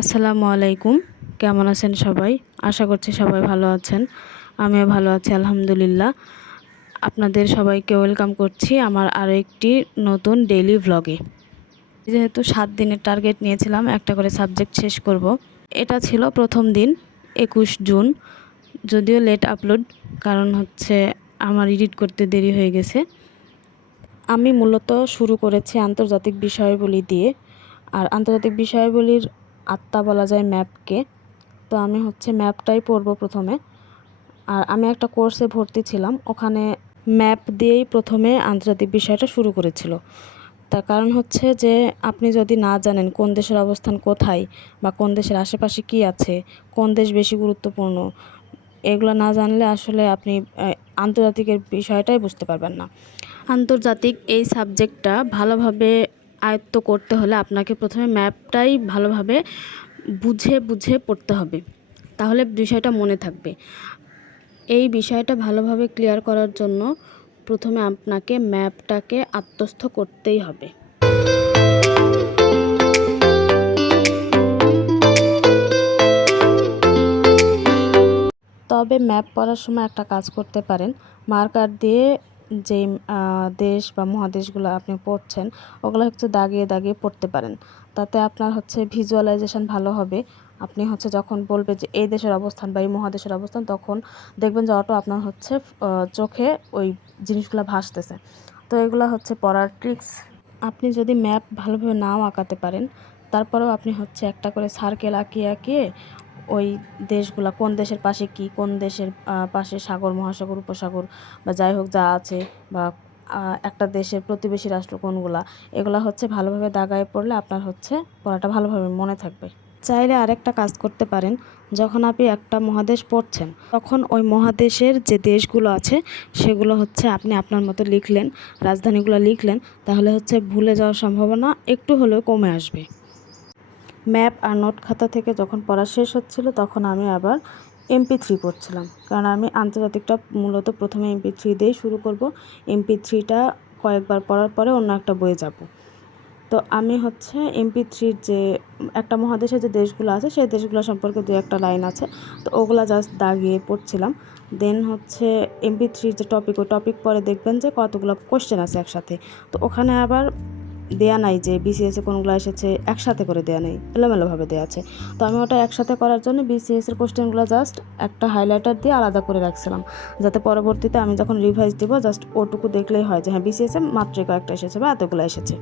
আসসালামু আলাইকুম, কেমন আছেন সবাই? আশা করছি সবাই ভালো আছেন। আমিও ভালো আছি আলহামদুলিল্লাহ। আপনাদের সবাইকে ওয়েলকাম করছি আমার আরও একটি নতুন ডেইলি ভ্লগে। যেহেতু 7 দিনের টার্গেট নিয়েছিলাম, একটা করে সাবজেক্ট শেষ করব। এটা ছিল প্রথম দিন 21 জুন। যদিও লেট আপলোড, কারণ হচ্ছে আমার এডিট করতে দেরি হয়ে গেছে। আমি মূলত শুরু করেছি আন্তর্জাতিক বিষয়াবলী দিয়ে, আর আন্তর্জাতিক বিষয়াবলীর আত্মা বলা যায় ম্যাপকে। তো আমি হচ্ছে ম্যাপটাই পড়ব প্রথমে। আর আমি একটা কোর্সে ভর্তি ছিলাম, ওখানে ম্যাপ দিয়েই প্রথমে আন্তর্জাতিক বিষয়টা শুরু করেছিল। তার কারণ হচ্ছে যে আপনি যদি না জানেন কোন দেশের অবস্থান কোথায়, বা কোন দেশের আশেপাশে কি আছে, কোন দেশ বেশি গুরুত্বপূর্ণ, এগুলো না জানলে আসলে আপনি আন্তর্জাতিকের বিষয়টাই বুঝতে পারবেন না। আন্তর্জাতিক এই সাবজেক্টটা ভালোভাবে আয়ত্ত করতে হলে আপনাকে প্রথমে ম্যাপটাই ভালোভাবে বুঝে বুঝে পড়তে হবে, তাহলে বিষয়টা মনে থাকবে। এই বিষয়টা ভালোভাবে ক্লিয়ার করার জন্য প্রথমে আপনাকে ম্যাপটাকে আত্মস্থ করতেই হবে। তবে ম্যাপ পড়ার সময় একটা কাজ করতে পারেন, মার্কার দিয়ে যে দেশ বা মহাদেশগুলো আপনি পড়ছেন ওগুলো হচ্ছে দাগিয়ে দাগিয়ে পড়তে পারেন। তাতে আপনার হচ্ছে ভিজুয়ালাইজেশন ভালো হবে। আপনি হচ্ছে যখন বলবে যে এই দেশের অবস্থান বা এই মহাদেশের অবস্থান, তখন দেখবেন যে অটো আপনার হচ্ছে চোখে ওই জিনিসগুলো ভাসতেছে। তো এগুলো হচ্ছে পড়ার ট্রিক্স। আপনি যদি ম্যাপ ভালোভাবে নাও আঁকাতে পারেন, তারপরেও আপনি হচ্ছে একটা করে সার্কেল আঁকিয়ে আঁকিয়ে ওই দেশগুলা কোন দেশের পাশে কি, কোন দেশের পাশে সাগর, মহাসাগর, উপসাগর বা যাই হোক যা আছে, বা একটা দেশের প্রতিবেশী রাষ্ট্র কোনগুলা, এগুলা হচ্ছে ভালোভাবে দাগায় পড়লে আপনার হচ্ছে পড়াটা ভালোভাবে মনে থাকবে। চাইলে আরেকটা কাজ করতে পারেন, যখন আপনি একটা মহাদেশ পড়ছেন তখন ওই মহাদেশের যে দেশগুলো আছে সেগুলো হচ্ছে আপনি আপনার মতো লিখলেন, রাজধানীগুলো লিখলেন, তাহলে হচ্ছে ভুলে যাওয়ার সম্ভাবনা একটু হলেও কমে আসবে। ম্যাপ আর নোট খাতা থেকে যখন পড়া শেষ হচ্ছিল তখন আমি আবার MP3 পড়ছিলাম, কারণ আমি আন্তর্জাতিকটা মূলত প্রথমে MP3 দিয়েই শুরু করব। MP3টা কয়েকবার পড়ার পরে অন্য একটা বইয়ে যাব। তো আমি হচ্ছে MP3-র যে একটা মহাদেশের যে দেশগুলো আছে সেই দেশগুলো সম্পর্কে দু একটা লাইন আছে, তো ওগুলা জাস্ট দাগিয়ে পড়ছিলাম। দেন হচ্ছে MP3-র যে টপিক, ওই টপিক পরে দেখবেন যে কতগুলো কোশ্চেন আছে একসাথে। তো ওখানে আবার দেয়া নাই যে BCS-এ কোনগুলো এসেছে, একসাথে করে দেয়া নেই, এলোমেলোভাবে দেওয়া আছে। তো আমি ওটা একসাথে করার জন্য BCS-এর কোশ্চেনগুলো জাস্ট একটা হাইলাইটার দিয়ে আলাদা করে রাখছিলাম, যাতে পরবর্তীতে আমি যখন রিভাইজ দিব জাস্ট ওটুকু দেখলেই হয় যে হ্যাঁ BCS-এ মাত্র কয়েকটা এসেছে বা এতগুলো এসেছে।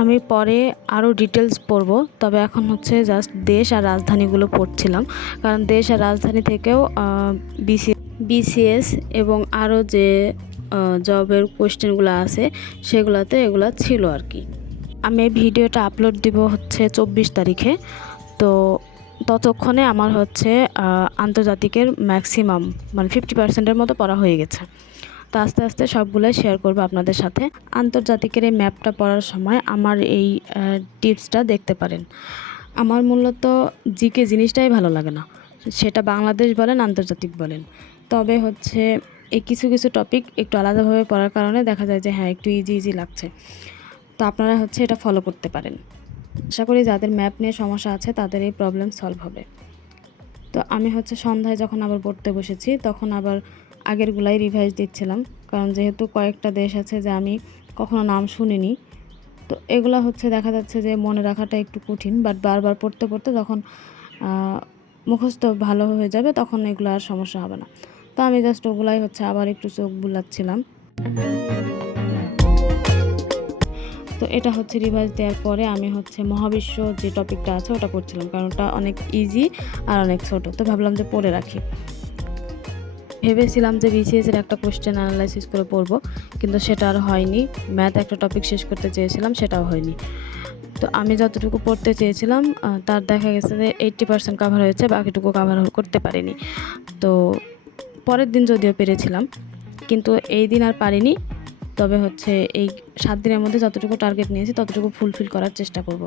আমি পরে আরও ডিটেলস পড়ব, তবে এখন হচ্ছে জাস্ট দেশ আর রাজধানীগুলো পড়ছিলাম, কারণ দেশ আর রাজধানী থেকেও BCS এবং আরও যে জবের কোয়েশ্চেনগুলো আছে সেগুলোতে এগুলো ছিল আর কি। আমি এই ভিডিওটা আপলোড দিব হচ্ছে 24 তারিখে। তো ততক্ষণে আমার হচ্ছে আন্তর্জাতিকের ম্যাক্সিমাম মানে 50%-এর মতো পড়া হয়ে গেছে। তো আস্তে আস্তে সবগুলোই শেয়ার করব আপনাদের সাথে। আন্তর্জাতিকের এই ম্যাপটা পড়ার সময় আমার এই টিপসটা দেখতে পারেন। আমার মূলত জিকে জিনিসটাই ভালো লাগে না, সেটা বাংলাদেশ বলেন আন্তর্জাতিক বলেন। তবে হচ্ছে এই কিছু কিছু টপিক একটু আলাদাভাবে পড়ার কারণে দেখা যায় যে হ্যাঁ একটু ইজি ইজি লাগছে। তো আপনারা হচ্ছে এটা ফলো করতে পারেন। আশা করি যাদের ম্যাপ নিয়ে সমস্যা আছে তাদের এই প্রবলেম সলভ হবে। তো আমি হচ্ছে সন্ধ্যায় যখন আবার পড়তে বসেছি তখন আবার আগেরগুলাই রিভাইজ দিচ্ছিলাম, কারণ যেহেতু কয়েকটা দেশ আছে যে আমি কখনো নাম শুনিনি। তো এগুলা হচ্ছে দেখা যাচ্ছে যে মনে রাখাটা একটু কঠিন, বাট বারবার পড়তে পড়তে যখন মুখস্থ ভালো হয়ে যাবে তখন এগুলো আর সমস্যা হবে না। তো আমি জাস্ট ওগুলাই হচ্ছে আবার একটু চোখ বুলাচ্ছিলাম। তো এটা হচ্ছে রিভাইজ দেওয়ার পরে আমি হচ্ছে মহাবিশ্ব যে টপিকটা আছে ওটা পড়ছিলাম, কারণ ওটা অনেক ইজি আর অনেক ছোটো, তো ভাবলাম যে পড়ে রাখি। ভেবেছিলাম যে BCS-এর একটা কোশ্চেন অ্যানালাইসিস করে পড়বো, কিন্তু সেটা আর হয়নি। ম্যাথ একটা টপিক শেষ করতে চেয়েছিলাম, সেটাও হয়নি। তো আমি যতটুকু পড়তে চেয়েছিলাম তার দেখা গেছে যে 80% কাভার হয়েছে, বাকিটুকু কাভার করতে পারিনি। তো পরের দিন যদিও পেরেছিলাম, কিন্তু এই দিন আর পারিনি। তবে হচ্ছে এই 7 দিনের মধ্যে যতটুকু টার্গেট নিয়েছি ততটুকু ফুলফিল করার চেষ্টা করব।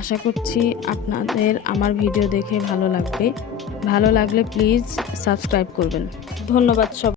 আশা করছি আপনাদের আমার ভিডিও দেখে ভালো লাগবে। ভালো লাগলে প্লিজ সাবস্ক্রাইব করবেন। ধন্যবাদ সবাইকে।